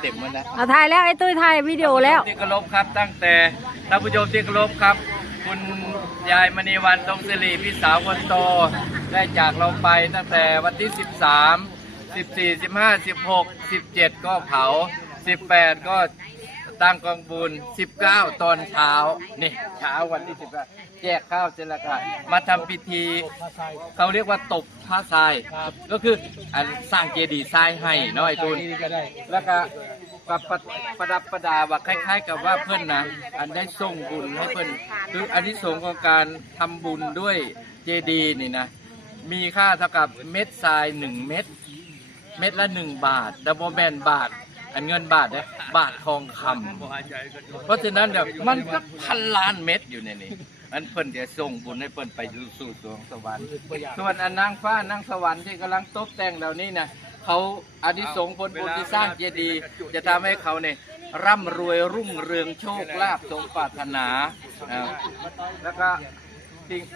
เต็มมันนะถ่ายแล้วไอ้ตุ้ยถ่ายวิดีโอแล้วที่เคารพครับตั้งแต่ท่านผู้ชมที่เคารพครับคุณยายมณีวันตรงศิริพี่สาวคนโตได้จากเราไปตั้งแต่วันที่13 14 15 16 17ก็เผา18ก็ตั้งกองบุญ19ตอนเช้านี่เช้าวันที่19แจกข้าวเจริญกามาทำพิธีเขาเรียกว่าตบผ้าทรายก็คือสร้างเจดีย์ทรายให้น้อยตุนแล้วก็ประดับประดาว่าคล้ายๆกับว่าเพื่อนนะได้ส่งบุญให้เพื่อนคืออันที่สงของการทำบุญด้วยเจดีย์นี่นะมีค่าเท่ากับเม็ดทราย1 เม็ดเม็ดละ1 บาทดับเบิลแมนบาทอันเงินบาทเนี่ยบาททองคำเพราะฉะนั้นเนี่ยมันก็1,000,000,000 เม็ดอยู่ในนี้อันเพิ่นจะส่งบุญให้เพิ่นไปสู่สวงสวรรค์ส่วนอันนางฟ้านางสวรรค์ที่กำลังตกแต่งเหล่านี้นะเขาอานิสงส์ผลบุญที่สร้างเจดีย์จะทำให้เขาเนี่ยร่ำรวยรุ่งเรืองโชคลาภสมปรารถนาแล้วก็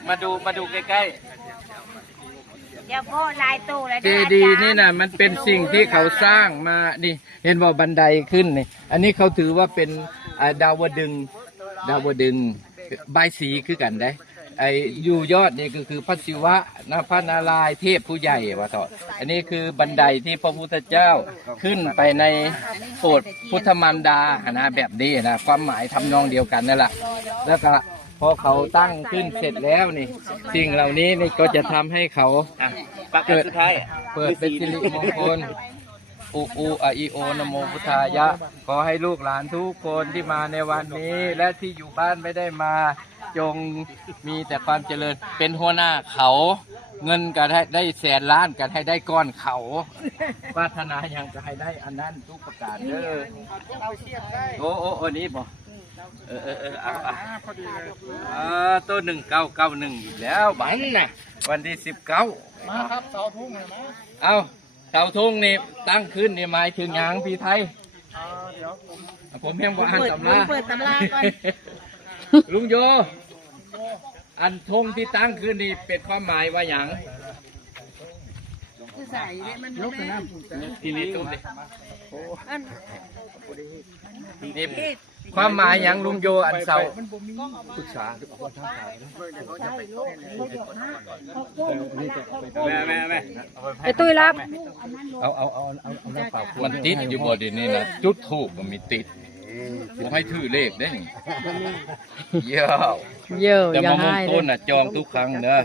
มาดูใกล้ๆเจดีย์นี่นะมันเป็นสิ่งที่เขาสร้างมานี่เห็นว่าบันไดขึ้นนี่อันนี้เขาถือว่าเป็นดาวดึงใบสีคือกันได้อยู่ยอดนี่ก็คือพระศิวะนะพระนารายณ์เทพผู้ใหญ่ว่าต่ออันนี้คือบันไดที่พระพุทธเจ้าขึ้นไปในโบสถ์พุทธมารดานะแบบนี้นะความหมายทำนองเดียวกันนั่นแหละแล้วก็พอเขาตั้งขึ้นเสร็จแล้วนี่สิ่งเหล่านี้นี่ก็จะทำให้เขาเกิดเป็นสิริมงคลอูอะอิโอนโมพุทธายะขอให้ลูกหลานทุกคนที่มาในวันนี้และที่อยู่บ้านไม่ได้มาจงมีแต่ความเจริญเป็นหัวหน้าเขาเงินก็ได้100,000,000,000กันให้ได้ก้อนเขาปรารถนาอย่างจะให้ได้อันนั้นทุกประการเด้อโอ้นี้บ่เอาตัว1991อีกแล้วบันน่ะวันที่19มาครับเสาทุ่งนะเอาเสาทุ่งนี่ตั้งขึ้นนี่หมายถึงหยังพี่ไทยเดี๋ยวผมเพียงว่าอ่านตำราเปิดตำราก่อนลุงโยอันธงที่ตั้งขึ้นนี่เป็นความหมายว่าหยังคือใส่มันยกน้ำทีนี้ตุ้มดินี่ความหมายหยังลุงโยอันเสาปรึกษาแม่ไอ้ตุ้ยรับเอาน้ำเปล่ามันติดอยู่บ่ดีนี่นะจุดทูบมันมีติดผมให้ถือเลขได้เยอะแต่มะม่วงต้นน่ะจองทุกครั้งเด้อ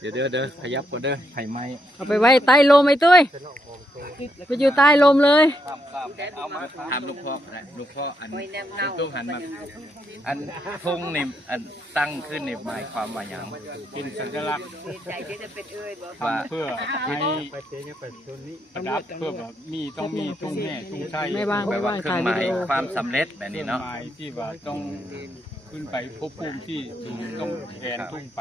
เดี๋ยวขยับก็เด้อไผ่ไม้เอาไปไว้ใต้ลมไอ้ตุ้ยไปอยู่ใต้ลมเลยเอามาถามลูกพ่ออันต้องหันมาอันธงนี่อันตั้งขึ้นในหมายความว่าอย่างเป็นสัญลักษณ์ว่าเพื่อให้ประดับเพื่อแบบต้องมีทุ่งแม่ทุ่งไทยแบบว่าเครื่องหมายความสำเร็จแบบนี้เนาะที่ว่าต้องขึ้นไปพบภูมิที่ต้องแทนทุ่งไป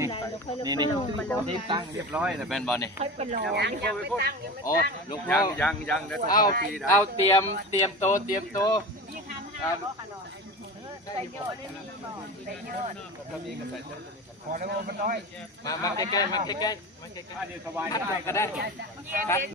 นี่ตั้งเรียบร้อยแล้วเป็นบอลนี่โอ้ลูกพ่อยังเอาเตรียมโตพอแล้วมันน้อยมาใกล้ๆก็ได้